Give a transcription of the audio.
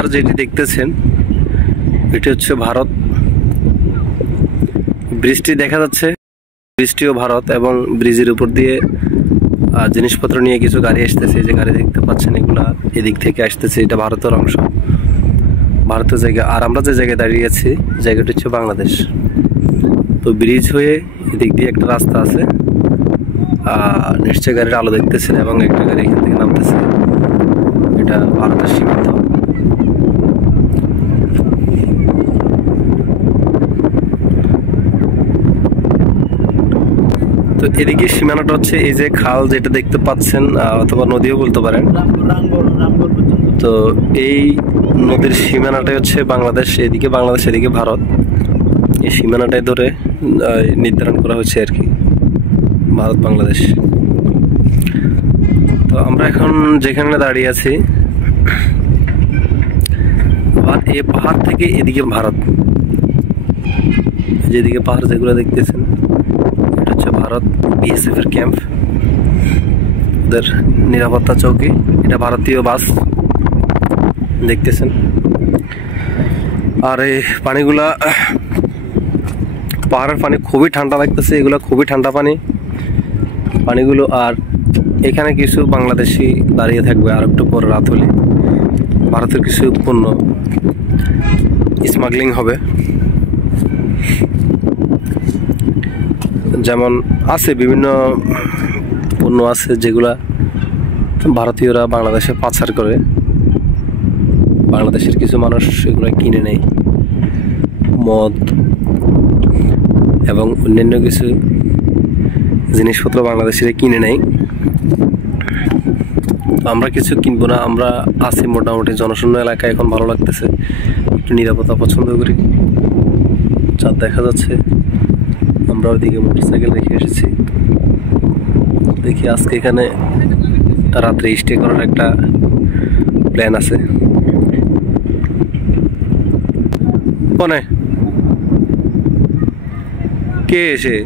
পাহাড় যেটি দেখতেছেন এটি হচ্ছে ভারত। ব্রিজটি দেখা যাচ্ছে, ব্রিজটিও ভারত এবং ব্রিজের উপর দিয়ে জিনিসপত্র নিয়ে কিছু গাড়ি আসতেছে। যে গাড়ি দেখতে পাচ্ছেন এগুলা এদিক থেকে আসতেছে, এটা ভারতের অংশ, ভারতের জায়গা। আর আমরা যে জায়গায় দাঁড়িয়ে আছি জায়গাটি হচ্ছে বাংলাদেশ। তো ব্রিজ হয়ে এদিক দিয়ে একটা রাস্তা আছে, নিশ্চয় গাড়ির আলো দেখতেছেন এবং একটা গাড়ি এখান থেকে নামতেছে, এটা ভারতের সীমান্ত। তো এদিকে সীমানাটা হচ্ছে এই যে খাল যেটা দেখতে পাচ্ছেন, অথবা নদীও বলতে পারেন। তো এই নদীর সীমানাটাই হচ্ছে বাংলাদেশ, এদিকে বাংলাদেশ এদিকে ভারত। এই সীমানাটাই ধরে নির্ধারণ করা হয়েছে আর কি, ভারত বাংলাদেশ। তো আমরা এখন যেখানে দাঁড়িয়ে আছি, এই পাহাড় থেকে এদিকে ভারত, যেদিকে পাহাড় যেগুলো দেখতেছেন এটা হচ্ছে ভারত বিএসএফ এর ক্যাম্প, ওদের নিরাপত্তা চৌকি। এটা ভারতীয় বাস দেখতেছেন। আর এই পানিগুলা, পাহাড়ের পানি খুবই ঠান্ডা লাগতেছে, এগুলো খুবই ঠান্ডা পানিগুলো। আর এখানে কিছু বাংলাদেশি দাঁড়িয়ে থাকবে আর একটু পরে রাত হলে। ভারতের কিছু পণ্য স্মাগলিং হবে, যেমন আছে বিভিন্ন পণ্য আছে যেগুলা ভারতীয়রা বাংলাদেশে পাচার করে, বাংলাদেশের কিছু মানুষ এগুলো কিনে নেয়, মদ এবং অন্যান্য কিছু জিনিসপত্র বাংলাদেশিরা কিনে নেয়। আমরা কিছু কিনবো না, আমরা আছি মোটামুটি জনশূন্য এলাকায়, এখন ভালো লাগতেছে, একটু নিরাপত্তা পছন্দ করি। চাঁদ দেখা যাচ্ছে, আমরা ওইদিকে মোটরসাইকেল রেখে এসেছি। দেখি আজকে এখানে রাত্রে স্টে করার একটা প্ল্যান আছে। কোনে কে এসে